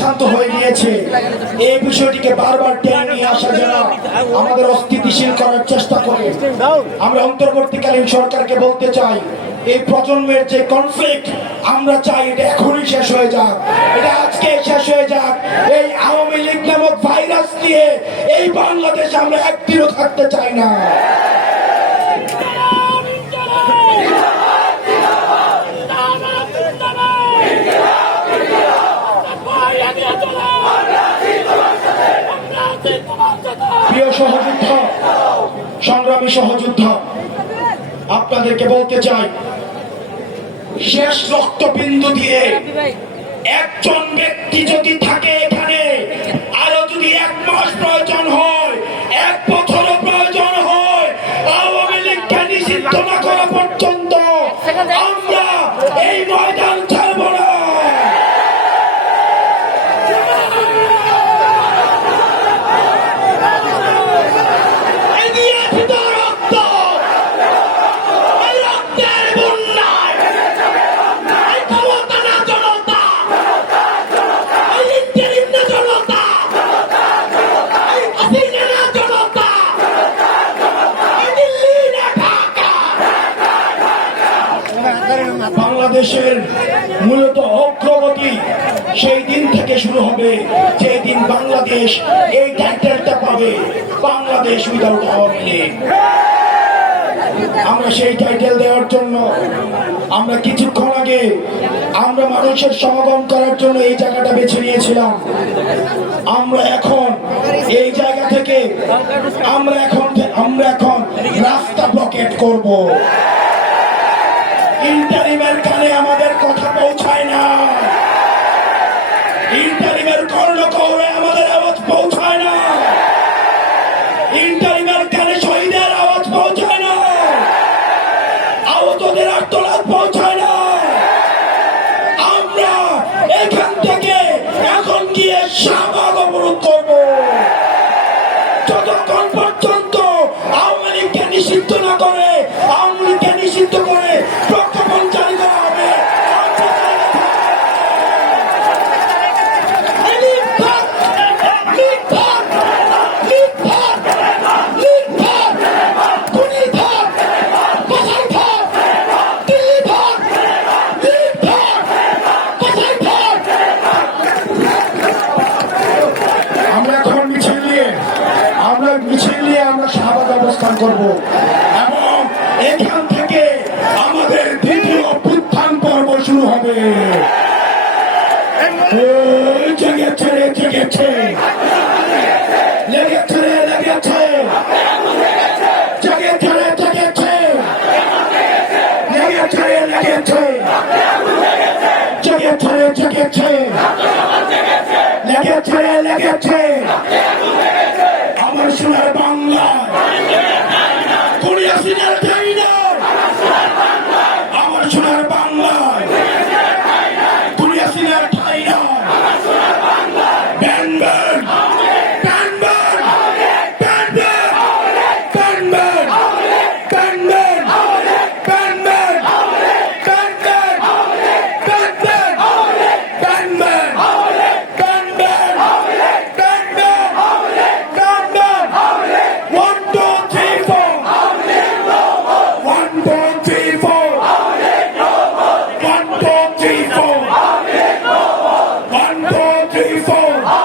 সিদ্ধান্ত হয়ে গিয়েছে এই বিষয়টিকে বারবার টেনে নিয়ে আসা যেন আমাদের অস্থিতিশীল করার চেষ্টা করে। আমরা অন্তর্বর্তীকালীন সরকারকে বলতে চাই, এই প্রজন্মের যে কনফ্লিক্ট আমরা চাই এটা এখনই শেষ হয়ে যাক, এটা আজকে শেষ হয়ে যাক। এই আওয়ামী লীগ নামক ভাইরাস দিয়ে এই বাংলাদেশে আমরা একদিনও থাকতে চাই না। প্রিয় সহযোদ্ধা, সংগ্রামী সহযোদ্ধা, আপনাদেরকে বলতে চাই, শেষ রক্তবিন্দু দিয়ে একজন ব্যক্তি যদি থাকে এখানে, আরো যদি 1 মাস প্রয়োজন হয়, 1 বছরও প্রয়োজন হয়, আওয়ামী লীগকে নিষিদ্ধ না করা পর্যন্ত আমরা এই ময়দান ছাড়ব না। বাংলাদেশের মূলত অগ্রগতি সেই দিন থেকে শুরু হবে যে দিন বাংলাদেশ এই টাইটেলটা পাবে, বাংলাদেশ উইদাউট আওয়ামী লীগ। আমরা সেই টাইটেল দেওয়ার জন্য আমরা কিছুক্ষণ আগে আমরা মানুষের সমাগম করার জন্য এই জায়গাটা বেছে নিয়েছিলাম। আমরা এখন এই জায়গা থেকে আমরা এখন রাস্তা ব্লকেট করব। ইন্টারিমের কানে আমাদের কথা পৌঁছায় না, ইন্টারিমের কর্ণকৌরে আমাদের আওয়াজ পৌঁছায় না, ইন্টারিমের কানে শহীদের আওয়াজ পৌঁছায় না, আহতদের আর্তনাদ পৌঁছায় না। আমরা এখান থেকে এখন গিয়ে শাহবাগ অবরোধ করব। যতক্ষণ পর্যন্ত আওয়ামী লীগকে নিষিদ্ধ না করে, আওয়ামী লীগকে নিষিদ্ধ করে প্রজ্ঞাপন জারি করা হবে। আমরা শাহবাগ অবস্থান করব এবং এখান থেকে আমাদের দ্বিতীয় অভ্যুত্থান পর্ব শুরু হবে। জেগেছে জেগেছে, লেগেছে লেগেছে, জেগেছে জেগেছে, লেগেছে লেগেছে, জেগেছে জেগেছে, লেগেছে লেগেছে। আমার সোনার বাংলা কুড়িয়াশিনার ঠাই না, আমার সোনার বাংলায় কুড়িয়াশিনার ঠাই না। Band band band band band band band band One, two, three, four.